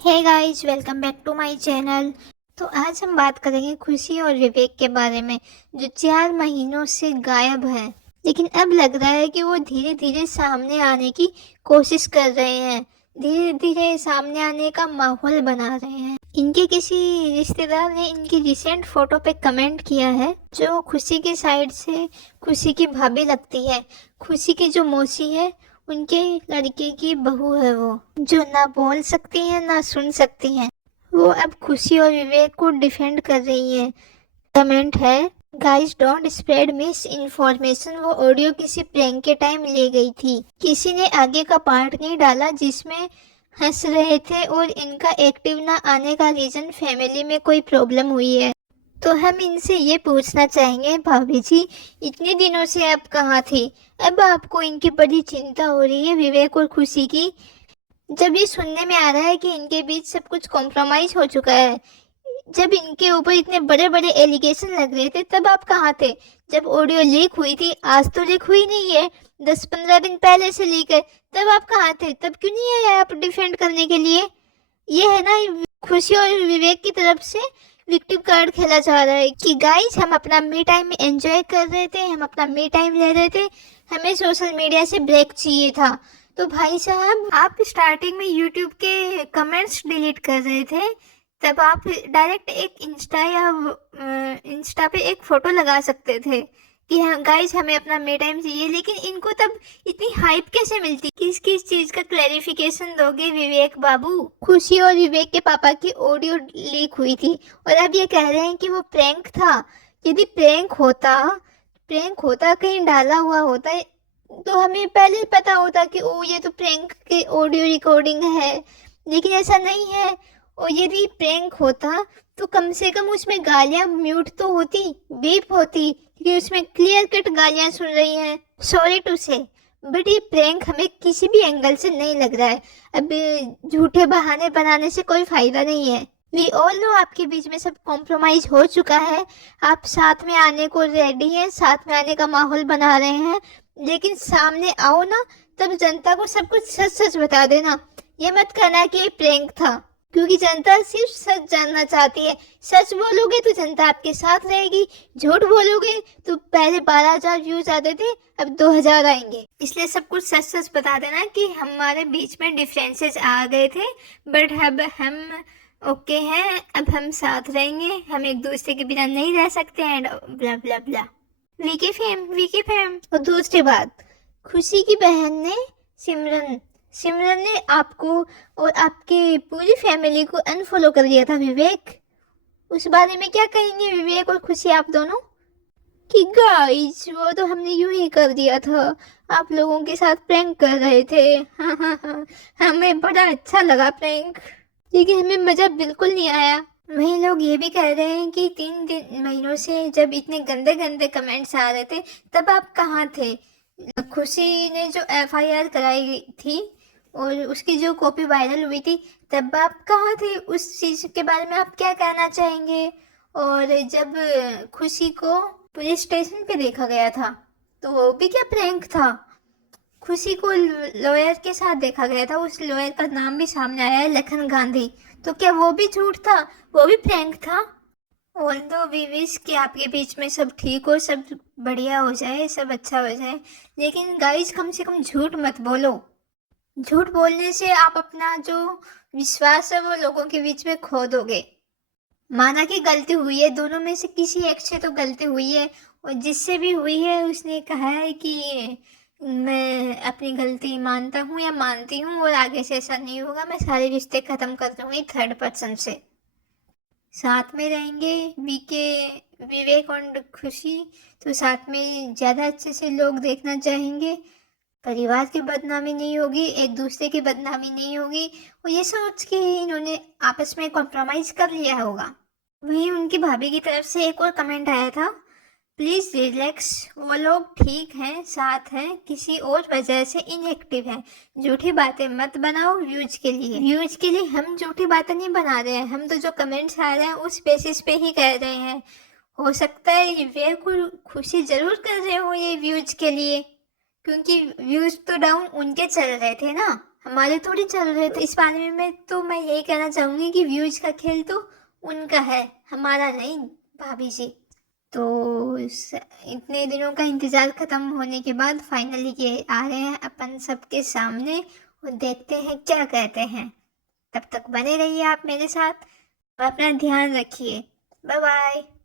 Hey guys, welcome back to my channel. तो आज हम बात करेंगे खुशी और विवेक के बारे में, जो 4 महीनों से गायब हैं। लेकिन अब लग रहा है कि वो धीरे धीरे सामने आने की कोशिश कर रहे हैं, धीरे धीरे सामने आने का माहौल बना रहे हैं। इनके किसी रिश्तेदार ने इनकी रिसेंट फोटो पे कमेंट किया है, जो खुशी की साइड से खुशी की भाभी लगती है। खुशी की जो मौसी है, उनके लड़के की बहू है वो, जो ना बोल सकती है ना सुन सकती है। वो अब खुशी और विवेक को डिफेंड कर रही है। कमेंट है, guys don't spread miss information. वो ऑडियो किसी प्रैंक के टाइम ले गई थी। किसी ने आगे का पार्ट नहीं डाला जिसमें हंस रहे थे, और इनका एक्टिव ना आने का रीजन फैमिली में कोई प्रॉब्लम हुई है। तो हम इनसे ये पूछना चाहेंगे, भाभी जी इतने दिनों से आप कहाँ थी? अब आपको इनकी बड़ी चिंता हो रही है विवेक और खुशी की। जब ये सुनने में आ रहा है कि इनके बीच सब कुछ कॉम्प्रोमाइज हो चुका है, जब इनके ऊपर इतने बड़े बड़े एलिगेशन लग रहे थे, तब आप कहाँ थे? जब ऑडियो लीक हुई थी, आज तो लीक हुई नहीं है, 10-15 दिन पहले से लीक है, तब आप कहाँ थे? तब क्यों नहीं आए आप डिफेंड करने के लिए? ये है ना, खुशी और विवेक की तरफ से विक्टिम कार्ड खेला जा रहा है कि गाइस हम अपना मी टाइम एंजॉय कर रहे थे, हम अपना मी टाइम ले रहे थे, हमें सोशल मीडिया से ब्रेक चाहिए था। तो भाई साहब, आप स्टार्टिंग में यूट्यूब के कमेंट्स डिलीट कर रहे थे, तब आप डायरेक्ट एक इंस्टा पे एक फोटो लगा सकते थे कि हाँ गाइस हमें अपना मी टाइम चाहिए। लेकिन इनको तब इतनी हाइप कैसे मिलती? किस किस चीज का क्लैरिफिकेशन दोगे विवेक बाबू? खुशी और विवेक के पापा की ऑडियो लीक हुई थी, और अब ये कह रहे हैं कि वो प्रैंक था। यदि प्रैंक होता कहीं डाला हुआ होता है, तो हमें पहले पता होता कि ओ ये तो प्रैंक की ऑडियो रिकॉर्डिंग है। लेकिन ऐसा नहीं है। और यदि प्रैंक होता तो कम से कम उसमें गालियां म्यूट तो होती, बीप होती, क्योंकि उसमें क्लियर कट गालियां सुन रही हैं। सॉरी टू से, बट ये प्रैंक हमें किसी भी एंगल से नहीं लग रहा है। अब झूठे बहाने बनाने से कोई फायदा नहीं है। वी ऑल नो आपके बीच में सब कॉम्प्रोमाइज हो चुका है। आप साथ में आने को रेडी हैं, साथ में आने का माहौल बना रहे हैं। लेकिन सामने आओ ना, तब जनता को सब कुछ सच सच बता देना। ये मत कहना कि ये प्रैंक था, क्योंकि जनता सिर्फ सच जानना चाहती है। सच बोलोगे तो जनता आपके साथ रहेगी, झूठ बोलोगे तो पहले 12,000 व्यूज आते थे, अब 2,000 आएंगे। इसलिए सब कुछ सच सच बता देना कि हमारे बीच में डिफरेंसेस आ गए थे, बट अब हम ओके हैं, अब हम साथ रहेंगे, हम एक दूसरे के बिना नहीं रह सकते and blah blah blah. VK fame. और दूसरी बात, खुशी की बहन ने, सिमरन सिमरन ने आपको और आपके पूरी फैमिली को अनफॉलो कर दिया था विवेक। उस बारे में क्या कहेंगे विवेक और खुशी, आप दोनों? कि गाइस वो तो हमने यूं ही कर दिया था, आप लोगों के साथ प्रैंक कर रहे थे। हाँ हाँ हाँ, हमें बड़ा अच्छा लगा प्रैंक, लेकिन हमें मजा बिल्कुल नहीं आया। वही लोग ये भी कह रहे हैं कि 3 महीनों से जब इतने गंदे गंदे कमेंट्स आ रहे थे, तब आप कहाँ थे? खुशी ने जो एफआईआर कराई थी और उसकी जो कॉपी वायरल हुई थी, तब आप कहाँ थे? उस चीज के बारे में आप क्या कहना चाहेंगे? और जब खुशी को पुलिस स्टेशन पे देखा गया था, तो वो भी क्या प्रैंक था? खुशी को लॉयर के साथ देखा गया था, उस लॉयर का नाम भी सामने आया है, लखन गांधी। तो क्या वो भी झूठ था? वो भी प्रैंक था? ऑल्दो वी विश कि आपके बीच में सब ठीक हो, सब बढ़िया हो जाए, सब अच्छा हो जाए। लेकिन गाइस कम से कम झूठ मत बोलो। झूठ बोलने से आप अपना जो विश्वास है वो लोगों के बीच में खो दोगे। माना कि गलती हुई है, दोनों में से किसी एक से तो गलती हुई है, और जिससे भी हुई है उसने कहा है कि मैं अपनी गलती मानता हूँ या मानती हूँ, और आगे से ऐसा नहीं होगा, मैं सारे रिश्ते खत्म कर दूंगी थर्ड पर्सन से। साथ में रहेंगे वीके, विवेक और खुशी, तो साथ में ज़्यादा अच्छे से लोग देखना चाहेंगे। परिवार की बदनामी नहीं होगी, एक दूसरे की बदनामी नहीं होगी, और ये सोच के इन्होंने आपस में कॉम्प्रोमाइज़ कर लिया होगा। वहीं उनकी भाभी की तरफ से एक और कमेंट आया था, प्लीज़ रिलैक्स, वो लोग ठीक हैं, साथ हैं, किसी और वजह से इनएक्टिव हैं। झूठी बातें मत बनाओ व्यूज के लिए हम झूठी बातें नहीं बना रहे हैं, हम तो जो कमेंट्स आ रहे हैं उस बेसिस पे ही कह रहे हैं। हो सकता है ये खुशी जरूर कर रहे हो ये व्यूज के लिए, क्योंकि व्यूज तो डाउन उनके चल रहे थे ना। हमारे थोड़ी चल रहे थे। इस बारे में तो मैं यही कहना चाहूँगी कि व्यूज का खेल तो उनका है, हमारा नहीं भाभी जी। तो इतने दिनों का इंतज़ार ख़त्म होने के बाद फाइनली ये आ रहे हैं अपन सबके सामने, और देखते हैं क्या कहते हैं। तब तक बने रहिए आप मेरे साथ और अपना ध्यान रखिए। Bye bye.